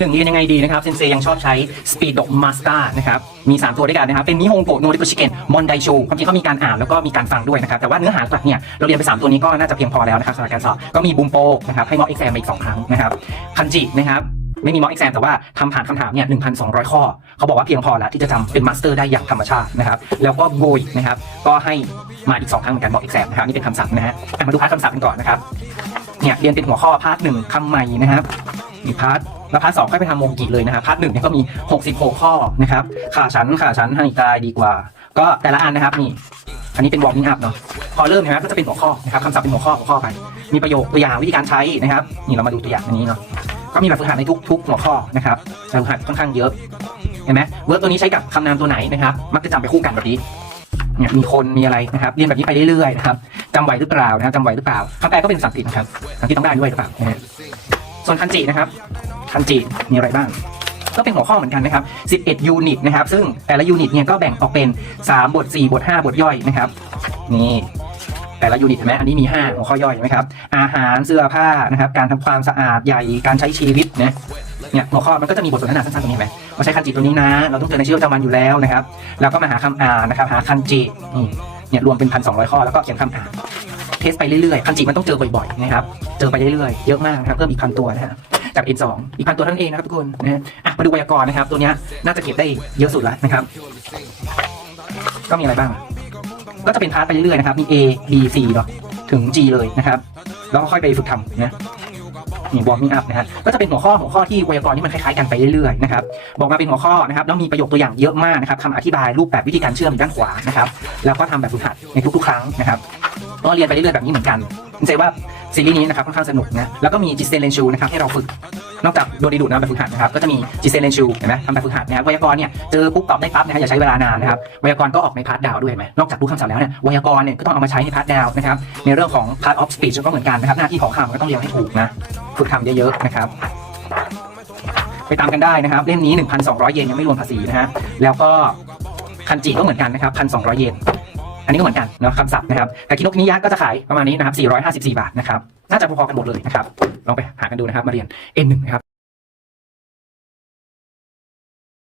หนึ่งเรียนยังไงดีนะครับ เซนเซยังชอบใช้ Speed Dog Master นะครับ มี 3 ตัวด้วยกันนะครับ เป็นนิฮงโกโนริโกชิเกนมอนไดโชความจริงเขามีการอ่านแล้วก็มีการฟังด้วยนะครับ แต่ว่าเนื้อหาหลักเนี่ย เราเรียนไป 3 ตัวนี้ก็น่าจะเพียงพอแล้วนะครับสำหรับการสอบ ก็มีบูมโปนะครับ ให้มอกเอ็กแซมาอีก 2 ครั้งนะครับ คันจินะครับไม่มีมอกเอ็กแซมแต่ว่าทำผ่านคำถามเนี่ย 1,200 ข้อ เขาบอกว่าเพียงพอแล้วที่จะจำเป็นมาสเตอร์ได้อย่างธรรมชาตินะครับ แล้วก็โกยนะครับ ก็ให้มาอีก 2 ครั้งเหมือนกันมอกเอ็กแซมนะครับ นี่เป็นคำศัพท์นะฮะอะมาดูพาร์ทคำศัพท์กันก่อนนะครับ เนี่ย เรียนเป็นหัวข้อพาร์ทหนึ่งคำใหม่นะครับ มีพาร์ทแล้วพาร์ทสองค่อยไปทำโมกิเลยนะครับพาร์ทหนึ่งเนี่ยก็มี 66 ข้อนะครับขาฉันขาฉันให้ตายดีกว่า ก็แต่ละอันนะครับนี่อันนี้เป็น warming up เนาะพอเริ่มนะครับก็จะเป็นหัวข้อนะครับคำศัพท์เป็นหัวข้อหัวข้อไป มีประโยคตัวอย่างวิธีการใช้นะครับ นี่เรามาดูตัวอย่างอันนี้เนาะก็มีแบบฝึกหัดในทุกทุกหัวข้อนะครับแบบฝึกหัดค่อนข้างเยอะเห็นไหมเวิร์กตัวนี้ใช้กับคำนามตัวไหนนะครับ มักจะจำไปคู่กันแบบนี้เนี่ยมีคนมีอะไรนะครับเรียนแบบนี้ไปเรื่อยๆนะครับจำไหวหรือเปล่านะครับจำไหวหรือเปล่าคำแปลก็เป็นภาษาอังกฤษนะครับภาษาอังกฤษต้องได้ด้วยหรือเปล่านะฮะ ส่วนคันจินะครับคันจิมีอะไรบ้าง ก็เป็นหัวข้อเหมือนกันนะครับ 11 ยูนิตนะครับ ซึ่งแต่ละยูนิตเนี่ยก็แบ่งออกเป็น 3 บท 4 บท 5 บทย่อยนะครับ นี่แต่ละยูนิตเห็นไหมอันนี้มี 5 หัวข้อย่อยเห็นไหมครับ อาหารเสื้อผ้านะครับ การทำความสะอาดใหญ่ การใช้ชีวิตนะเนี่ยหัวข้อมันก็จะมีบทสนทนาสั้นๆตรงนี้เห็นไหมว่าใช้คันจิตัวนี้นะ เราต้องเจอในชีวิตประจำวันอยู่แล้วนะครับแล้วก็มาหาคำอ่านนะครับ หาคันจินี่เนี่ยรวมเป็นพันสองข้อแล้วก็เขียนคำอ่าน ทสไปเรื่อยๆคันจิมันต้องเจอบ่อยๆนะครับเจอไปเรื่อยๆเยอะมากนะครับเพิ่มอีกพันตัวนะฮะจาก N2 อีกพันตัวเท่านั้นเองนะครับทุกคนนะอะมาดูไวยากรณ์นะครับ ตัวนี้น่าจะเก็บได้เยอะสุดแล้วนะครับ ก็มีอะไรบ้าง ก็จะเป็นพาร์ทไปเรื่อยๆนะครับมี A B C เนาะถึง G เลยนะครับ แล้วก็ค่อยไปฝึกทำนะนี่ warming up นะฮะก็จะเป็นหัวข้อหัวข้อที่ไวยากรณ์ที่มันคล้ายๆกันไปเรื่อยๆนะครับบอกมาเป็นหัวข้อนะครับแล้วมีประโยคตัวอย่างเยอะมากนะครับคำอธิบายรูปแบบวิธีการเชื่อมด้านขวานะครับแล้วก็ทำแบบฝึกหัดในทุกๆครั้งนะครับ ก็เรียนไปเรื่อยๆแบบนี้เหมือนกันเจว่าซีรีส์นี้นะครับค่อนข้างสนุกนะแล้วก็มีจิสเซนเลนชูนะครับให้เราฝึกนอกจากโดนดีดูดนะแบบฝึกหัดนะครับก็จะมีจิสเซนเลนชูเห็นไหมทำแบบฝึกหัดนะครับไวยากรณ์เนี่ยเจอปุ๊บตอบได้ปั๊บนะฮะอย่าใช้เวลานานนะครับไวยากรณ์ก็ออกในพาร์ทดาวด้วยไหมนอกจากรู้คำศัพท์แล้วเนี่ยไวยากรณ์เนี่ยก็ต้องเอามาใช้ในพาร์ทดาวนะครับในเรื่องของ part of speech ก็เหมือนกันนะครับหน้าที่ของคำก็ต้องเรียนให้ถูกนะฝึกทำเยอะๆนะครับไปตามกันได้นะครับเล่มนี้ 1,200 เยนยังไม่รวมภาษีนะฮะแล้วก็คันจิก็เหมือนกันนะครับ1,200 เยน อันนี้ก็เหมือนกันเนาะคำศัพท์นะครับกากินกนิยะก็จะขายประมาณนี้นะครับ454 บาทนะครับน่าจะพอๆกันหมดเลยนะครับลองไปหากันดูนะครับมาเรียน N1 นะครับ